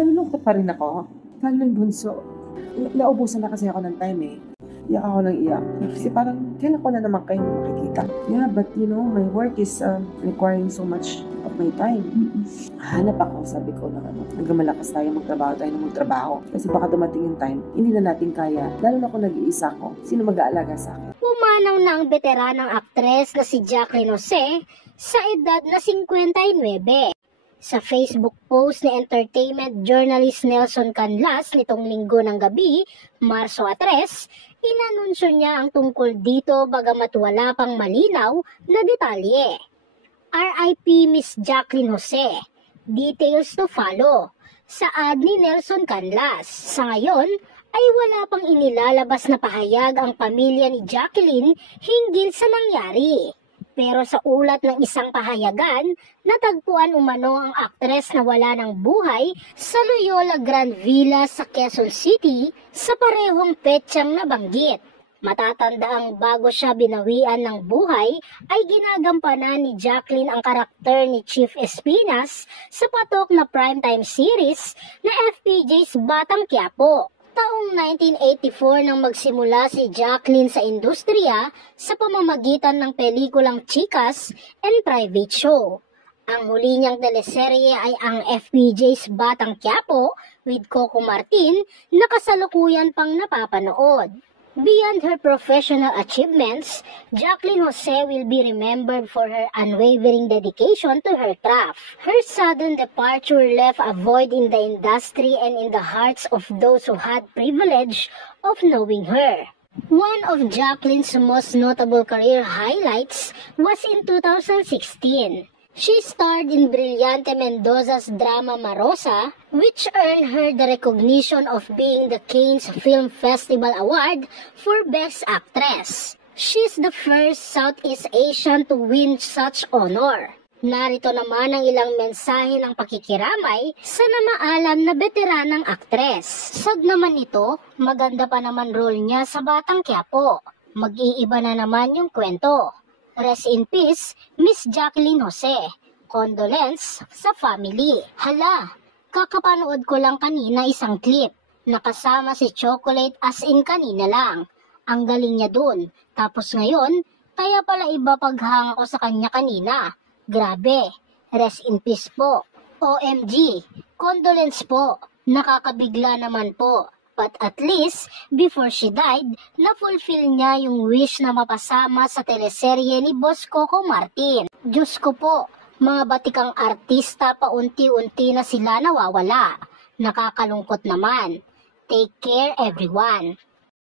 nalulungkot pa rin ako. Lalo yung bunso. Naubusan na kasi ako ng time eh. Iyak ako ng iyak. Kasi parang, kailan ko na naman kayong makikita. Yeah, but my work is requiring so much of my time. Hanap ako, sabi ko na hanggang malakas tayo magtrabaho. Kasi baka dumating yung time, hindi na natin kaya. Lalo na kung nag-iisa ko, sino mag-aalaga sa akin? Pumanaw na ang veteranang aktres na si Jacqueline Jose sa edad na 59. Sa Facebook post ni entertainment journalist Nelson Canlas nitong linggo ng gabi, Marso 3, inanunsyo niya ang tungkol dito bagamat wala pang malinaw na detalye. RIP Miss Jacqueline Jose. Details to follow. Sa ad ni Nelson Canlas. Sa ngayon, ay wala pang inilalabas na pahayag ang pamilya ni Jacqueline hinggil sa nangyari. Pero sa ulat ng isang pahayagan, natagpuan umano ang aktres na wala ng buhay sa Loyola Grand Villa sa Quezon City sa parehong petsang nabanggit. Matatandaang bago siya binawian ng buhay ay ginagampanan ni Jacqueline ang karakter ni Chief Espinas sa patok na primetime series na FPJ's Batang Quiapo. Taong 1984 nang magsimula si Jacqueline sa industriya sa pamamagitan ng pelikulang Chicas and Private Show. Ang huli niyang teleserye ay ang FPJ's Batang Quiapo with Coco Martin na kasalukuyan pang napapanood. Beyond her professional achievements, Jacqueline Jose will be remembered for her unwavering dedication to her craft. Her sudden departure left a void in the industry and in the hearts of those who had privilege of knowing her. One of Jacqueline's most notable career highlights was in 2016. She starred in Brillante Mendoza's drama Marosa, which earned her the recognition of being the Cannes Film Festival Award for Best Actress. She's the first Southeast Asian to win such honor. Narito naman ang ilang mensahe ng pakikiramay sa namaalam na veteranang aktres. Sad naman ito, maganda pa naman role niya sa Batang Quiapo. Mag-iiba na naman yung kwento. Rest in peace, Miss Jacqueline Jose. Condolence sa family. Hala, kakapanood ko lang kanina isang clip. Nakasama si Chocolate as in kanina lang. Ang galing niya dun. Tapos ngayon, kaya pala iba paghanga ko sa kanya kanina. Grabe. Rest in peace po. OMG. Condolence po. Nakakabigla naman po. But at least, before she died, na-fulfill niya yung wish na mapasama sa teleserye ni Boss Coco Martin. Diyos ko po, mga batikang artista paunti-unti na sila nawawala. Nakakalungkot naman. Take care everyone.